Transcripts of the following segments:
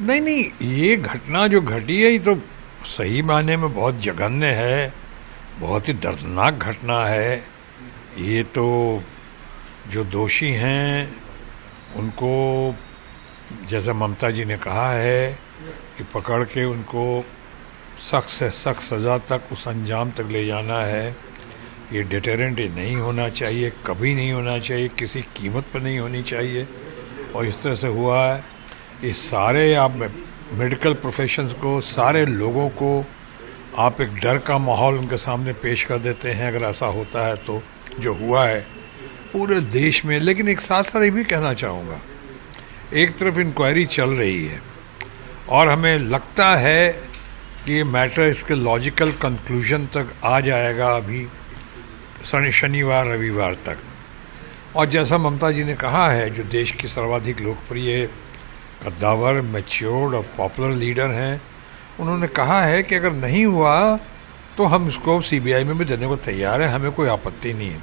नहीं नहीं, ये घटना जो घटी है ये तो सही मायने में बहुत जघन्य है, बहुत ही दर्दनाक घटना है। ये तो जो दोषी हैं उनको, जैसा ममता जी ने कहा है कि पकड़ के उनको सख्त से सख्त सज़ा तक, उस अंजाम तक ले जाना है। ये डिटेरेंट नहीं होना चाहिए, कभी नहीं होना चाहिए, किसी कीमत पर नहीं होनी चाहिए। और इस तरह से हुआ है। ये सारे आप मेडिकल प्रोफेशंस को, सारे लोगों को आप एक डर का माहौल उनके सामने पेश कर देते हैं अगर ऐसा होता है तो, जो हुआ है पूरे देश में। लेकिन एक साथ साथ ये भी कहना चाहूँगा, एक तरफ इंक्वायरी चल रही है और हमें लगता है कि ये मैटर इसके लॉजिकल कंक्लूजन तक आ जाएगा अभी शनिवार रविवार तक। और जैसा ममता जी ने कहा है, जो देश की सर्वाधिक लोकप्रिय, कद्दावर, मैच्योर्ड और पॉपुलर लीडर हैं, उन्होंने कहा है कि अगर नहीं हुआ तो हम इसको सीबीआई में भी देने को तैयार हैं, हमें कोई आपत्ति नहीं है।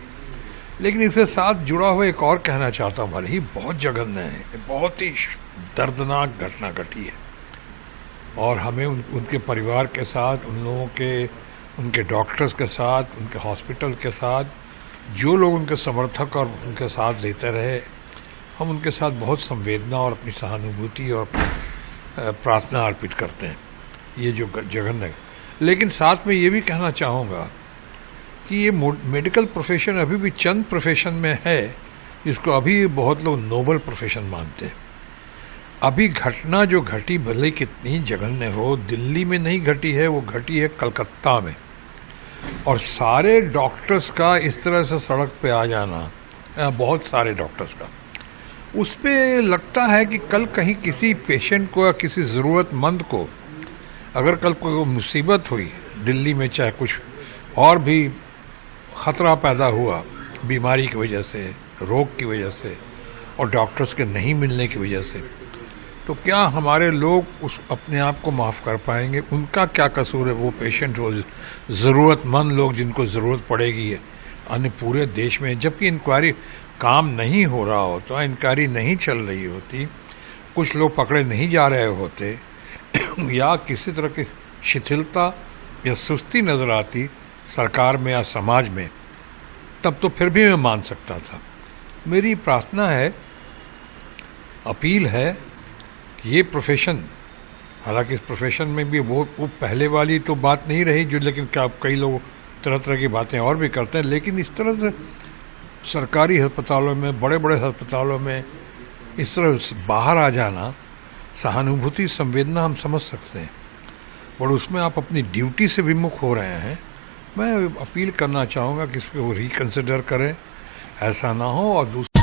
लेकिन इसके साथ जुड़ा हुआ एक और कहना चाहता हूँ, भले ही बहुत जघन्य है, बहुत ही दर्दनाक घटना घटी है और हमें उनके परिवार के साथ, उन लोगों के, उनके डॉक्टर्स के साथ, उनके हॉस्पिटल के साथ, जो लोग उनके समर्थक और उनके साथ देते रहे, हम उनके साथ बहुत संवेदना और अपनी सहानुभूति और प्रार्थना अर्पित करते हैं। ये जो जघन्य है। लेकिन साथ में ये भी कहना चाहूँगा कि ये मेडिकल प्रोफेशन अभी भी चंद प्रोफेशन में है जिसको अभी बहुत लोग नोबल प्रोफेशन मानते हैं। अभी घटना जो घटी, भले कितनी जघन्य हो, दिल्ली में नहीं घटी है, वो घटी है कलकत्ता में। और सारे डॉक्टर्स का इस तरह से सड़क पे आ जाना, बहुत सारे डॉक्टर्स का, उस पे लगता है कि कल कहीं किसी पेशेंट को या किसी ज़रूरतमंद को अगर कल कोई मुसीबत हुई दिल्ली में, चाहे कुछ और भी ख़तरा पैदा हुआ बीमारी की वजह से, रोग की वजह से और डॉक्टर्स के नहीं मिलने की वजह से, तो क्या हमारे लोग उस अपने आप को माफ़ कर पाएंगे? उनका क्या कसूर है? वो पेशेंट, वो ज़रूरतमंद लोग जिनको ज़रूरत पड़ेगी है अन्य पूरे देश में, जबकि इंक्वायरी काम नहीं हो रहा होता, इंक्वायरी नहीं चल रही होती, कुछ लोग पकड़े नहीं जा रहे होते या किसी तरह की शिथिलता या सुस्ती नज़र आती सरकार में या समाज में, तब तो फिर भी मैं मान सकता था। मेरी प्रार्थना है, अपील है कि ये प्रोफेशन, हालांकि इस प्रोफेशन में भी वो पहले वाली तो बात नहीं रही जो, लेकिन क्या कई लोग तरह तरह की बातें और भी करते हैं, लेकिन इस तरह से सरकारी अस्पतालों में, बड़े बड़े अस्पतालों में इस तरह बाहर आ जाना, सहानुभूति, संवेदना हम समझ सकते हैं, और उसमें आप अपनी ड्यूटी से विमुख हो रहे हैं। मैं अपील करना चाहूँगा कि इसको रिकन्सिडर करें, ऐसा ना हो। और दूसरा